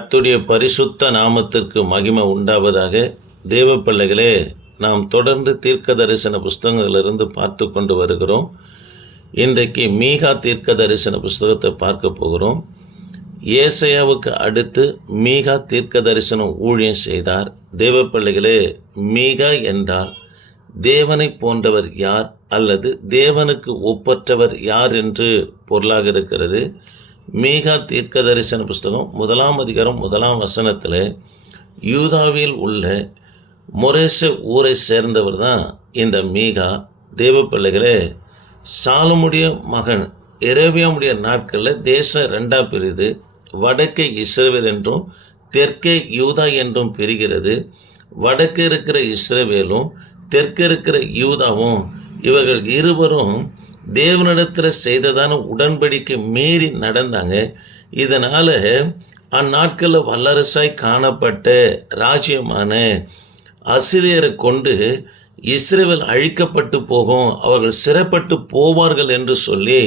கத்துடைய பரிசுத்த நாமத்திற்கு மகிமை உண்டாவதாக தேவ பிள்ளைகளே நாம் தொடர்ந்து தீர்க்க தரிசன புஸ்தகங்களிலிருந்து பார்த்து கொண்டு வருகிறோம். இன்றைக்கு மீகா தீர்க்க தரிசன புஸ்தகத்தை பார்க்க போகிறோம். ஏசையாவுக்கு அடுத்து மீகா தீர்க்க தரிசனம் ஊழியம் செய்தார். தேவ பிள்ளைகளே மீகா என்றால் தேவனை போன்றவர் யார் அல்லது தேவனுக்கு ஒப்பற்றவர் யார் என்று பொருளாக இருக்கிறது. மீகா தீர்க்க தரிசன புஸ்தகம் முதலாம் அதிகாரம் முதலாம் வசனத்தில் யூதாவில் உள்ள மொரேச ஊரை சேர்ந்தவர் தான் இந்த மீகா. தேவ பிள்ளைகளே சாலமுடைய மகன் எரேபியாமுடைய நாட்களில் தேசம் ரெண்டாக பிரிது வடக்கே இஸ்ரேவேல் என்றும் தெற்கே யூதா என்றும் பிரிகிறது. வடக்கே இருக்கிற இஸ்ரவேலும் தெற்கே இருக்கிற யூதாவும் இவர்கள் இருவரும் தேவனிடத்தில் செய்ததான உடன்படிக்கை மீறி நடந்தாங்க. இதனால் அந்நாட்களில் வல்லரசாய் காணப்பட்ட ராஜ்யமான அசிரியரை கொண்டு இஸ்ரேல் அழிக்கப்பட்டு போகும் அவர்கள் சிறைப்பட்டு போவார்கள் என்று சொல்லி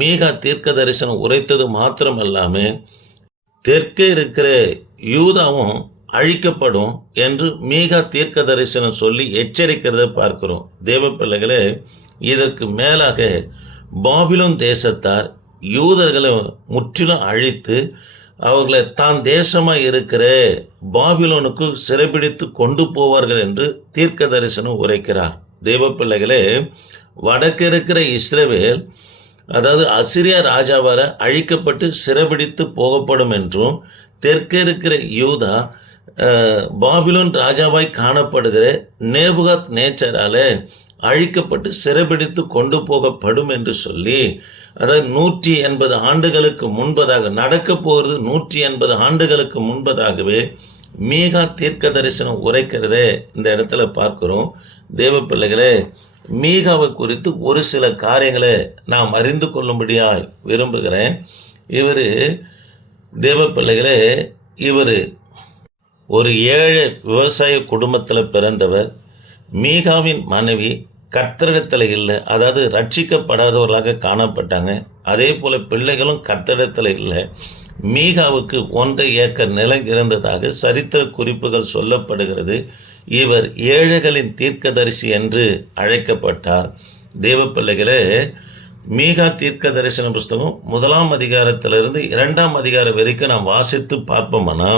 மீகா தீர்க்க தரிசனம் உரைத்தது மாத்திரமல்லாமல் தெற்கே இருக்கிற யூதாவும் அழிக்கப்படும் என்று மீகா தீர்க்க தரிசனம் சொல்லி எச்சரிக்கிறதை பார்க்கிறோம். தேவ பிள்ளைகளே இதற்கு மேலாக பாபிலோன் தேசத்தார் யூதர்களை முற்றிலும் அழித்து அவர்களை தான் தேசமாக இருக்கிற பாபிலோனுக்கு சிறைபிடித்து கொண்டு போவார்கள் என்று தீர்க்க தரிசனம் உரைக்கிறார். தெய்வப்பிள்ளைகளே பிள்ளைகளே வடக்கு இருக்கிற இஸ்ரேவேல் அதாவது அசிரியா ராஜாவால் அழிக்கப்பட்டு சிறைபிடித்து போகப்படும் என்றும் தெற்கே இருக்கிற யூதா பாபிலோன் ராஜாவாய் காணப்படுகிற நேபுகாத் நேச்சரால் அழிக்கப்பட்டு சிறைபிடித்து கொண்டு போகப்படும் என்று சொல்லி அதாவது நூற்றி எண்பது ஆண்டுகளுக்கு முன்பதாக நடக்க போகிறது நூற்றி எண்பது ஆண்டுகளுக்கு முன்பதாகவே மீகா தீர்க்க தரிசனம் உரைக்கிறதே இந்த இடத்துல பார்க்குறோம். தேவ பிள்ளைகளே மீகாவை குறித்து ஒரு சில காரியங்களை நாம் அறிந்து கொள்ளும்படியாய் விரும்புகிறேன். இவர் தேவ பிள்ளைகளே இவர் ஒரு ஏழை விவசாய குடும்பத்தில் பிறந்தவர். மீகாவின் மனைவி கர்த்தரிடத்தில் இல்லை. அதாவது ரட்சிக்கப்படாதவர்களாக காணப்பட்டாங்க. அதே போல் பிள்ளைகளும் கர்த்தரிடத்தில் இல்லை. மீகாவுக்கு ஒன்றை ஏக்கர் நிலம் இருந்ததாக சரித்திர குறிப்புகள் சொல்லப்படுகிறது. இவர் ஏழைகளின் தீர்க்கதரிசி என்று அழைக்கப்பட்டார். தேவ பிள்ளைகளே மீகா தீர்க்க தரிசன புஸ்தகம் முதலாம் அதிகாரத்திலிருந்து இரண்டாம் அதிகாரம் வரைக்கும் நாம் வாசித்து பார்ப்போம்னா?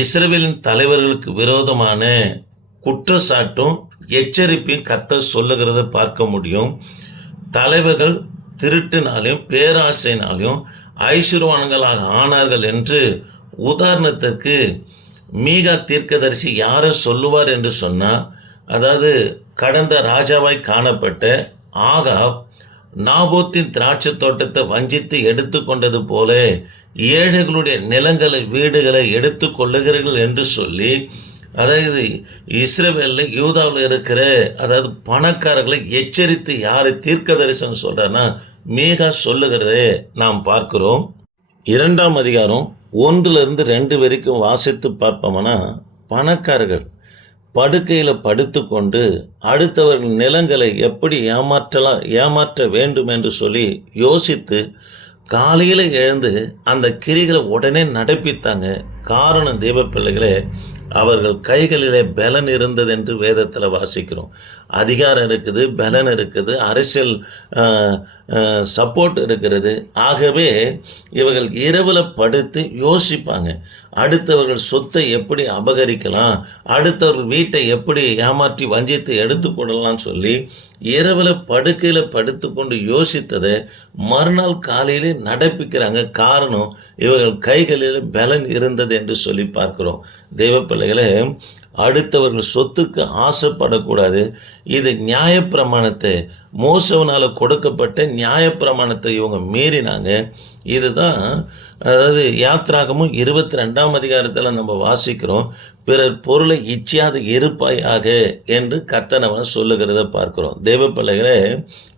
இஸ்ரேலின் தலைவர்களுக்கு விரோதமான குற்றச்சாட்டும் எச்சரிப்பையும் கத்த சொல்லுகிறத பார்க்க முடியும். தலைவர்கள் திருட்டினாலையும் பேராசைனாலையும் ஐஸ்வர்வான்களாக ஆனார்கள் என்று உதாரணத்திற்கு மீகா தீர்க்கதரிசி யாரை சொல்லுவார் என்று சொன்னால் அதாவது கடந்த ராஜாவாய் காணப்பட்ட ஆகாப் நாபோத்தின் திராட்சை தோட்டத்தை வஞ்சித்து எடுத்துக்கொண்டது போல ஏழைகளுடைய நிலங்களை வீடுகளை எடுத்து கொள்ளுகிறீர்கள் என்று சொல்லி அதாவது இஸ்ரேவேலில் யூதாவில் இருக்கிற அதாவது பணக்காரர்களை எச்சரித்து யாரை தீர்க்க தரிசனம் சொல்கிறான்னா மேகா சொல்லுகிறதே நாம் பார்க்கிறோம். இரண்டாம் அதிகாரம் ஒன்றிலிருந்து ரெண்டு வரைக்கும் வாசித்து பார்ப்போம்னா பணக்காரர்கள் படுக்கையில் படுத்துக்கொண்டு அடுத்தவர்கள் நிலங்களை எப்படி ஏமாற்றலாம் ஏமாற்ற வேண்டும் என்று சொல்லி யோசித்து காலையில் எழுந்து அந்த கிரிகளை உடனே நடப்பித்தாங்க. காரணம் தெய்வ பிள்ளைகளே அவர்கள் கைகளிலே பலன் இருந்தது என்று வேதத்தில் வாசிக்கிறோம். அதிகாரம் இருக்குது பலன் இருக்குது. அரசியல் சப்போர்ட் இருக்கிறது. ஆகவே இவர்கள் இரவில் படுத்து யோசிப்பாங்க. அடுத்தவர்கள் சொத்தை எப்படி அபகரிக்கலாம்? அடுத்தவர்கள் வீட்டை எப்படி ஏமாற்றி வஞ்சித்து எடுத்துக்கொள்ளலாம்னு சொல்லி இரவில் படுக்கையில் படுத்துக்கொண்டு யோசித்ததை மறுநாள் காலையிலே நடப்பிக்கிறாங்க. காரணம் இவர்கள் கைகளில் பலன் இருந்தது என்று சொல்லி பார்க்கிறோம். தெய்வ அடுத்தவர்கள் சொத்துக்கு ஆசைப்படக்கூடாது. இது நியாயப்பிரமாணத்தை மோசவனால் கொடுக்கப்பட்ட நியாயப்பிரமாணத்தை இவங்க மீறினாங்க. இதுதான் அதாவது யாத்ராகமும் இருபத்தி ரெண்டாம் அதிகாரத்தில் நம்ம வாசிக்கிறோம். பிறர் பொருளை இச்சியாது இருப்பாயாக என்று கத்தனவன் சொல்லுகிறத பார்க்குறோம். தேவ பிள்ளைகளே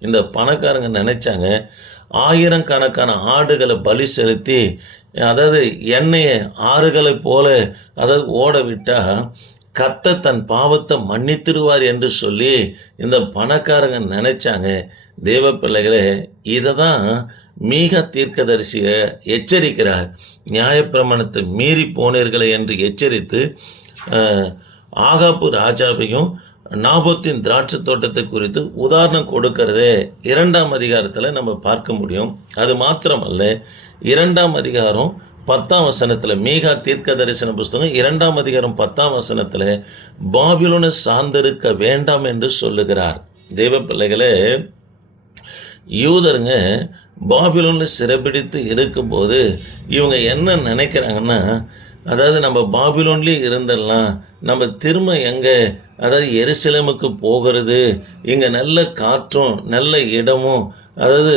இந்த பணக்காரங்க நினைச்சாங்க ஆயிரக்கணக்கான ஆடுகளை பலி செலுத்தி அதாவது எண்ணெயை ஆறுகளை போல அதாவது ஓட விட்டால் கத்த தன் பாவத்தை மன்னித்திருவார் என்று சொல்லி இந்த பணக்காரங்க நினைச்சாங்க. தேவ பிள்ளைகளே இதை தான் மீக தீர்க்கதரிசிய எச்சரிக்கிறார். நியாயப்பிரமாணத்தை மீறி போனீர்களே என்று எச்சரித்து ஆகாப்பு ராஜாவையும் நாபத்தின் திராட்சை தோட்டத்தை குறித்து உதாரணம் கொடுக்கறதே இரண்டாம் அதிகாரத்தில் நம்ம பார்க்க முடியும். அது மாத்திரமல்ல இரண்டாம் அதிகாரம் பத்தாம் வசனத்தில் மீகா தீர்க்க தரிசன புஸ்தகம் இரண்டாம் அதிகாரம் பத்தாம் வசனத்தில் பாபிலோனை சார்ந்திருக்க வேண்டாம் என்று சொல்லுகிறார். தெய்வ பிள்ளைகளே யூதருங்க பாபிலோனில் சிறைபிடித்து இருக்கும்போது இவங்க என்ன நினைக்கிறாங்கன்னா அதாவது நம்ம பாபிலோன்லேயே இருந்துடலாம் நம்ம திரும்ப எங்கே அதாவது எருசலேமுக்கு போகிறது இங்கே நல்ல காற்றும் நல்ல இடமும் அதாவது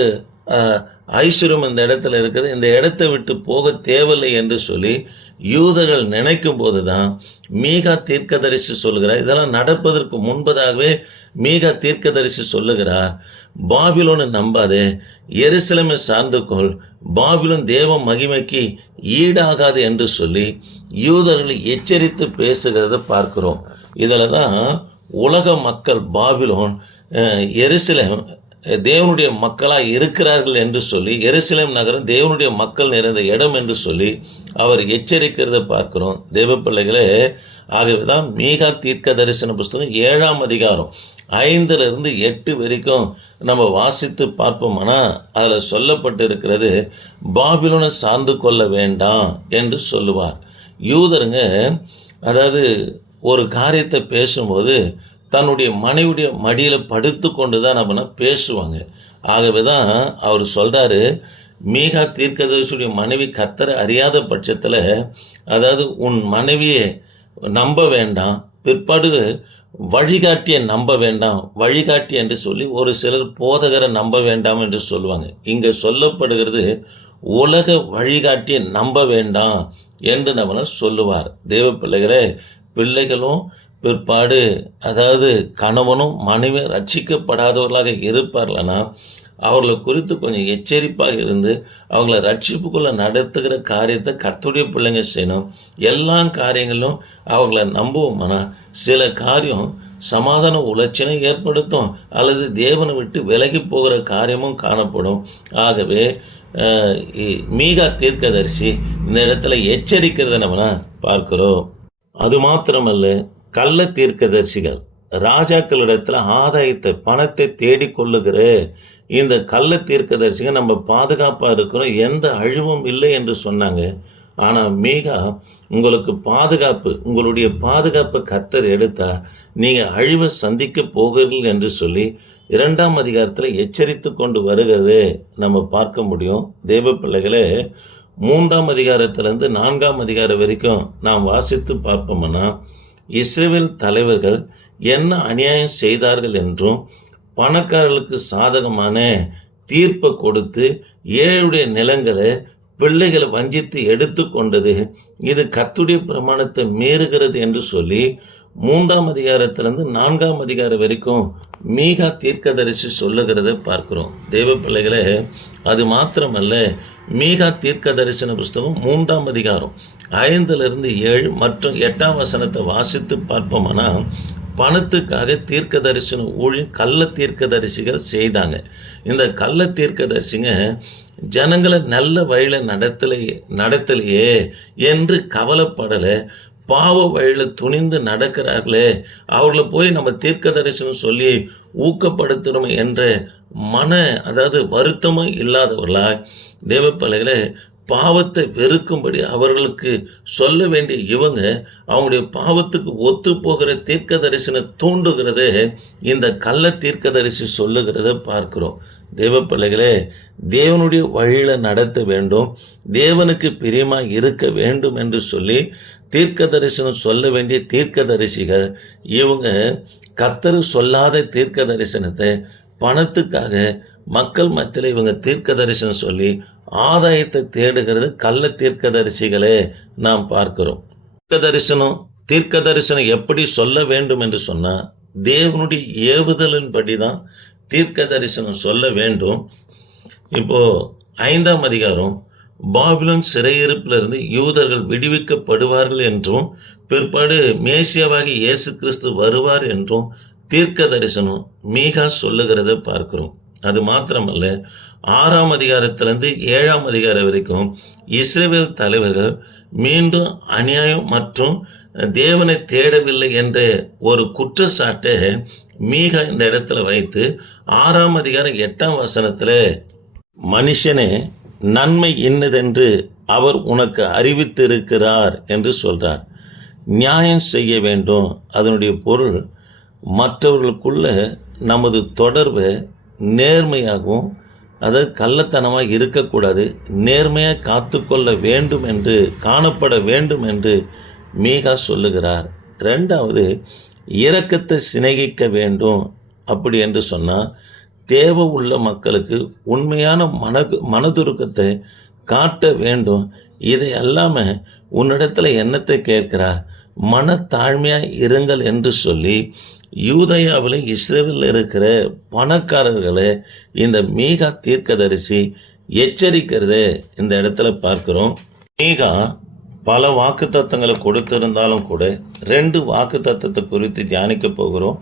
ஆஹ், ஐஸ்வர்யம் இந்த இடத்துல இருக்குது. இந்த இடத்தை விட்டு போக தேவையில்லை என்று சொல்லி யூதர்கள் நினைக்கும் போது தான் மீகா தீர்க்கதரிசி சொல்லுகிறார் இதெல்லாம் நடப்பதற்கு முன்பதாகவே மீகா தீர்க்கதரிசி சொல்லுகிறார். பாபிலோனை நம்பாதே எருசலமை சார்ந்து கொள். பாபிலோன் தேவ மகிமைக்கு ஈடாகாது என்று சொல்லி யூதர்களை எச்சரித்து பேசுகிறத பார்க்கிறோம். இதில் தான் உலக மக்கள் பாபிலோன் எருசலம் தேவனுடைய மக்களாக இருக்கிறார்கள் என்று சொல்லி எருசலேம் நகரம் தேவனுடைய மக்கள் நிறைந்த இடம் என்று சொல்லி அவர் எச்சரிக்கிறத பார்க்குறோம். தேவ பிள்ளைகளே ஆகவே தான் மீகா தீர்க்க தரிசன புஸ்தகம் ஏழாம் அதிகாரம் ஐந்துல இருந்து எட்டு வரைக்கும் நம்ம வாசித்து பார்ப்போம்னா? அதில் சொல்லப்பட்டிருக்கிறது பாபிலோனை சார்ந்து கொள்ள வேண்டாம் என்று சொல்லுவார். யூதருங்க அதாவது ஒரு காரியத்தை பேசும்போது தன்னுடைய மனைவியுடைய மடியில் படுத்து கொண்டு தான் நம்ம பேசுவாங்க. ஆகவே தான் அவர் சொல்கிறாரு மீகா தீர்க்கதரிசியுடைய மனைவி கத்தரை அறியாத பட்சத்தில் அதாவது உன் மனைவியை நம்ப வேண்டாம் பிற்பாடு வழிகாட்டியை நம்ப வேண்டாம் வழிகாட்டி என்று சொல்லி ஒரு சிலர் போதகரை நம்ப வேண்டாம் என்று சொல்லுவாங்க. இங்கே சொல்லப்படுகிறது உலக வழிகாட்டியை நம்ப வேண்டாம் என்று நம்மளை சொல்லுவார். தேவ பிள்ளைகளே பிள்ளைகளும் பிற்பாடு அதாவது கணவனும் மனைவி ரட்சிக்கப்படாதவர்களாக இருப்பார்கள்னா அவர்களை குறித்து கொஞ்சம் எச்சரிப்பாக இருந்து அவங்கள ரட்சிப்புக்குள்ளே நடத்துகிற காரியத்தை கர்த்துடைய பிள்ளைங்க செய்யணும். எல்லா காரியங்களும் அவங்கள நம்புவோம்னா சில காரியம் சமாதான உளைச்சலை ஏற்படுத்தும் அல்லது தேவனை விட்டு விலகி போகிற காரியமும் காணப்படும். ஆகவே இ- மீகா தீர்க்கதரிசி இந்த இடத்துல எச்சரிக்கிறத நம்ம பார்க்குறோம். அது மாத்திரமல்ல கள்ள தீர்க்கதரிசிகள் ராஜாக்களிடத்தில் ஆதாயத்தை பணத்தை தேடிக்கொள்ளுகிற இந்த கள்ள தீர்க்கதரிசிகள் நம்ம பாதுகாப்பாக இருக்கிறோம் எந்த அழிவும் இல்லை என்று சொன்னாங்க. ஆனால் மீகா உங்களுக்கு பாதுகாப்பு உங்களுடைய பாதுகாப்பு கத்தர் எடுத்தால் நீங்கள் அழிவை சந்திக்க போகிறீர்கள் என்று சொல்லி இரண்டாம் அதிகாரத்தில் எச்சரித்து கொண்டு வருகிறது நம்ம பார்க்க முடியும். தேவ பிள்ளைகளே மூன்றாம் அதிகாரத்திலேருந்து நான்காம் அதிகாரம் வரைக்கும் நாம் வாசித்து பார்ப்போம்னா இஸ்ரேல் தலைவர்கள் என்ன அநியாயம் செய்தார்கள் என்றும் பணக்காரர்களுக்கு சாதகமான தீர்ப்பை கொடுத்து ஏழுடைய நிலங்களை பிள்ளைகளை வஞ்சித்து எடுத்து கொண்டது இது கத்துடைய பிரமாணத்தை மீறுகிறது என்று சொல்லி மூன்றாம் அதிகாரத்திலிருந்து நான்காம் அதிகாரம் வரைக்கும் மீகா தீர்க்கதரிசி சொல்லுகிறத பார்க்குறோம். தேவ பிள்ளைகளே அது மாத்திரமல்ல மீகா தீர்க்க தரிசன புஸ்தகம் மூன்றாம் அதிகாரம் ஐந்திலிருந்து ஏழு மற்றும் எட்டாம் வசனத்தை வாசித்து பார்ப்போம்னா பணத்துக்காக தீர்க்க தரிசன ஊழியம் கள்ள தீர்க்க தரிசிகள் செய்தாங்க. இந்த கள்ள தீர்க்க தரிசிங்க ஜனங்களை நல்ல வழியில் நடத்தலையே நடத்தலையே என்று கவலைப்படலை. பாவ வழியில் துணிந்து நடக்கிறார்களே அவர்களை போய் நம்ம தீர்க்க தரிசனம் சொல்லி ஊக்கப்படுத்தணும் என்ற மன அதாவது வருத்தமும் இல்லாதவர்களாய் தேவ பாவத்தை வெறுக்கும்படி அவர்களுக்கு சொல்ல வேண்டிய இவங்க அவங்களுடைய பாவத்துக்கு ஒத்து போகிற தீர்க்க தரிசன தூண்டுகிறதே இந்த கள்ள தீர்க்க தரிசி சொல்லுகிறத பார்க்கிறோம். தேவ பிள்ளைகளே தேவனுடைய வழியில் நடத்த வேண்டும் தேவனுக்கு பிரியமாக இருக்க வேண்டும் என்று சொல்லி தீர்க்க தரிசனம் சொல்ல வேண்டிய தீர்க்க தரிசிகள் இவங்க கத்தரு சொல்லாத தீர்க்க தரிசனத்தை பணத்துக்காக மக்கள் மத்தியில் இவங்க தீர்க்க தரிசனம் சொல்லி ஆதாயத்தை தேடுகிறது கள்ள தீர்க்க தரிசிகளே நாம் பார்க்கிறோம். தீர்க்க தரிசனம் தீர்க்க தரிசனம் எப்படி சொல்ல வேண்டும் என்று சொன்னால் தேவனுடைய ஏவுதலின்படி தான் தீர்க்க தரிசனம் சொல்ல வேண்டும். இப்போது ஐந்தாம் அதிகாரம் பாபிலோன் சிறையிருப்பிலிருந்து யூதர்கள் விடுவிக்கப்படுவார்கள் என்றும் பிற்பாடு மேசியாவாகி இயேசு கிறிஸ்து வருவார் என்றும் தீர்க்க தரிசனம் மீகா சொல்லுகிறத பார்க்கிறோம். அது மாத்திரமல்ல ஆறாம் அதிகாரத்திலிருந்து ஏழாம் அதிகாரம் வரைக்கும் இஸ்ரேல் தலைவர்கள் மீண்டும் அநியாயம் மற்றும் தேவனை தேடவில்லை என்ற ஒரு குற்றச்சாட்டை மீகா இந்த இடத்துல வைத்து ஆறாம் அதிகாரம் எட்டாம் வசனத்தில் மனுஷனே நன்மை இன்னதென்று அவர் உனக்கு அறிவித்திருக்கிறார் என்று சொல்கிறார் நியாயம் செய்ய வேண்டும். அதனுடைய பொருள் மற்றவர்களுக்குள்ள நமது தொடர்பை நேர்மையாகவும் அதாவது கள்ளத்தனமாக இருக்கக்கூடாது. நேர்மையாக காத்துக்கொள்ள வேண்டும் என்று காணப்பட வேண்டும் என்று மீகா சொல்லுகிறார். ரெண்டாவது இரக்கத்தை சிநேகிக்க வேண்டும். அப்படி என்று சொன்னால் தேவை உள்ள மக்களுக்கு உண்மையான மன மனதுருக்கத்தை காட்ட வேண்டும். இதை அல்லாமல் உன்னிடத்தில் என்னத்தை கேட்கிறார்? மனத்தாழ்மையாக இருங்கள் என்று சொல்லி யூதயாவில் இஸ்ரேவில் இருக்கிற பணக்காரர்களை இந்த மீகா தீர்க்கதரிசி எச்சரிக்கிறது இந்த இடத்துல பார்க்கிறோம். மீகா பல வாக்குத்தத்தங்களை கொடுத்திருந்தாலும் கூட ரெண்டு வாக்குத்தத்தத்தை குறித்து தியானிக்க போகிறோம்.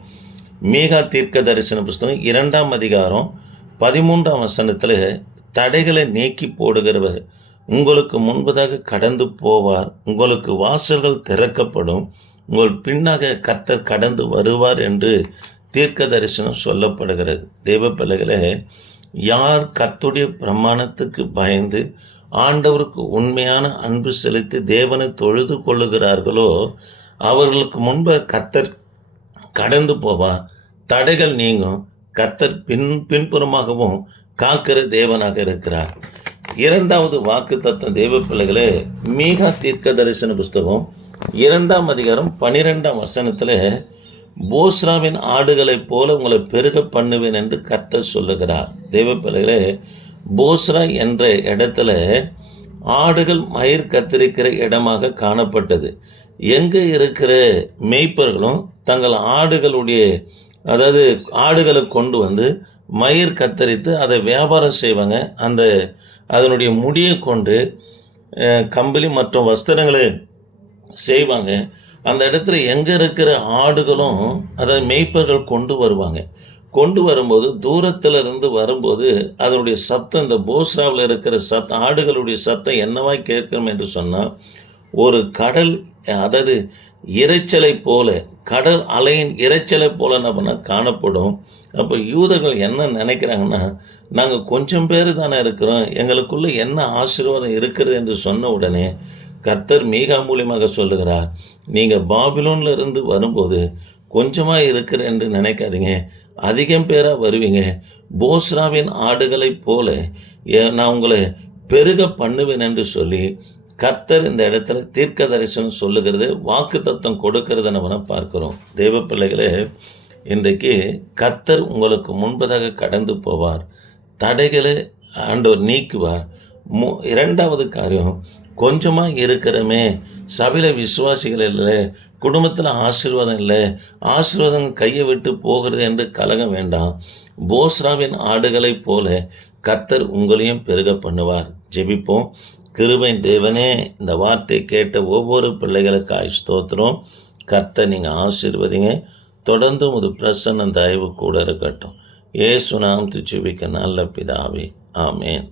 மீகா தீர்க்க தரிசன புஸ்தகம் இரண்டாம் அதிகாரம் பதிமூன்றாம் வசனத்தில் தடைகளை நீக்கி போடுகிறவர். உங்களுக்கு முன்பதாக கடந்து போவார். உங்களுக்கு வாசல்கள் திறக்கப்படும். உங்கள் பின்னாக கர்த்தர் கடந்து வருவார் என்று தீர்க்க தரிசனம் சொல்லப்படுகிறது. தெய்வ பிள்ளைகளே யார் கர்த்துடைய பிரமாணத்துக்கு பயந்து ஆண்டவருக்கு உண்மையான அன்பு செலுத்தி தேவனை தொழுது கொள்ளுகிறார்களோ அவர்களுக்கு முன்பு கர்த்தர் கடந்து போவா. தடைகள் நீங்கும். கத்தர் பின் பின்புறமாகவும் காக்கிற தேவனாக இருக்கிறார். இரண்டாவது வாக்கு தத்தம் தெய்வ பிள்ளைகளே மீகா தீர்க்க தரிசன புஸ்தகம் இரண்டாம் அதிகாரம் பனிரெண்டாம் வசனத்தில் போஸ்ராவின் ஆடுகளைப் போல உங்களை பெருக பண்ணுவேன் என்று கத்தர் சொல்லுகிறார். தெய்வ பிள்ளைகளே போஸ்ரா என்ற இடத்துல ஆடுகள் மயிர் கத்திரிக்கிற இடமாக காணப்பட்டது. எங்கே இருக்கிற மேய்ப்பர்களும் தங்கள் ஆடுகளுடைய அதாவது ஆடுகளை கொண்டு வந்து மயிர் கத்தரித்து அதை வியாபாரம் செய்வாங்க. அந்த அதனுடைய முடியை கொண்டு கம்பளி மற்றும் வஸ்திரங்களை செய்வாங்க. அந்த இடத்துல எங்கே இருக்கிற ஆடுகளும் அதாவது மேய்ப்பர்கள் கொண்டு வருவாங்க. கொண்டு வரும்போது தூரத்தில் இருந்து வரும்போது அதனுடைய சத்தம் இந்த போஸ்ராவில் இருக்கிற சத் ஆடுகளுடைய சத்தம் என்னவாய் கேட்கும் என்று சொன்னால் ஒரு கடல் அதாவது இரைச்சலை போல கடல் அலையின் இரைச்சலை போல என்ன பண்ண காணப்படும். அப்போ யூதர்கள் என்ன நினைக்கிறாங்கன்னா நாங்கள் கொஞ்சம் பேர் தானே இருக்கிறோம். எங்களுக்குள்ளே என்ன ஆசீர்வாதம் இருக்கிறது என்று சொன்ன உடனே கர்த்தர் மீகா மூலியமாக சொல்லுகிறார் நீங்கள் பாபிலோன்ல இருந்து வரும்போது கொஞ்சமாக இருக்கிற என்று நினைக்காதீங்க. அதிகம் பேராக வருவீங்க. போஸ்ராவின் ஆடுகளைப் போல ஏ- நான் உங்களை பெருக பண்ணுவேன் என்று சொல்லி கர்த்தர் இந்த இடத்துல தீர்க்க தரிசனம் சொல்லுகிறது வாக்கு தத்துவம் கொடுக்கறத நம்ம பார்க்கிறோம். தெய்வ பிள்ளைகளே இன்றைக்கு கர்த்தர் உங்களுக்கு முன்பதாக கடந்து போவார் தடைகளை ஆண்டவர் நீக்குவார். மு இரண்டாவது காரியம் கொஞ்சமாக இருக்கிறமே சபையில் விசுவாசிகள் இல்லை குடும்பத்தில் ஆசீர்வாதம் இல்லை ஆசீர்வாதம் கையை விட்டு போகிறது என்று கலங்க வேண்டாம். போஸ்ராவின் ஆடுகளைப் போல கத்தர் உங்களையும் பெருக பண்ணுவார். ஜெபிப்போம். கிருபை தேவனே இந்த வார்த்தை கேட்ட ஒவ்வொரு பிள்ளைகளுக்காய் ஸ்தோத்திரம். கர்த்தை நீங்கள் ஆசீர்வதிங்க. தொடர்ந்து ஒரு பிரசன்ன தயவு கூட இருக்கட்டும். ஏசு நாம் துச்சுவிக்க நல்ல பிதாவே. ஆமேன்.